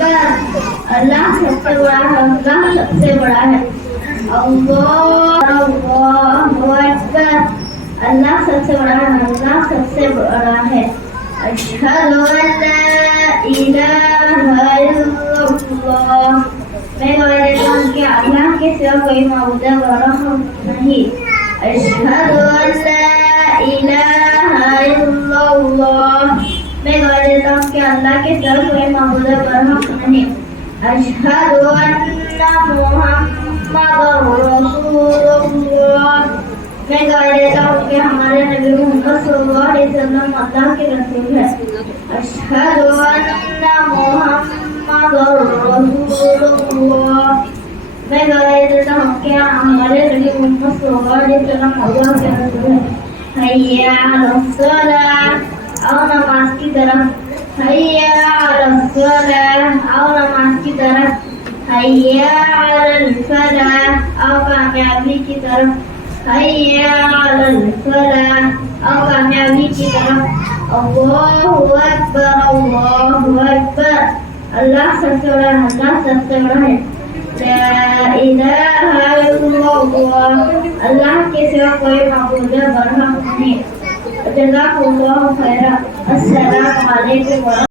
अल्लाह सबसे बड़ा है, अल्लाह सबसे बड़ा है। अल्लाहु अकबर, अल्लाह सबसे बड़ा है, अल्लाह सबसे बड़ा है। अशहदु अन ला इलाहा इल्लल्लाह, मैं गवाही देता हूँ कि अल्लाह के सिवा कोई माबूद नहीं। अशहदु अन ला इलाहा इल्लल्लाह, मैं गवाही देता हूँ कि अल्लाह के सिवा कोई माबूद नहीं। अशहदु अन्ना मुहम्मदुर रसूलुल्लाह, मैं गवाही देता हूँ कि हमारे नबी मोहम्मद सल्लल्लाहु अलैहि वसल्लम अल्लाह के रसूल हैं। अशहदु अन्ना मुहम्मदुर रसूलुल्लाह, मैं गवाही देता हूँ कि हमारे नबी मोहम्मद सल्लल्लाहु अलैहि वसल्लम अल्लाह के रसूल हैं। हय्या अलस सलाह, आओ नमाज की तरफ। हय्या अलस सलाह, आओ नमाज की तरफ। हय्या अलल फलाह, आओ कामयाबी की तरफ। हय्या अलल फलाह, आओ कामयाबी की तरफ। अल्लाहु अकबर, अल्लाहु अकबर, अल्लाह सबसे बड़ा है, अल्लाह सबसे बड़ा है। ला इलाहा इल्लल्लाह, अल्लाह के सिवा कोई माबूद बरहक नहीं। जज़ाकुमुल्लाहु खैरा। अस्सलामु अलैकुम।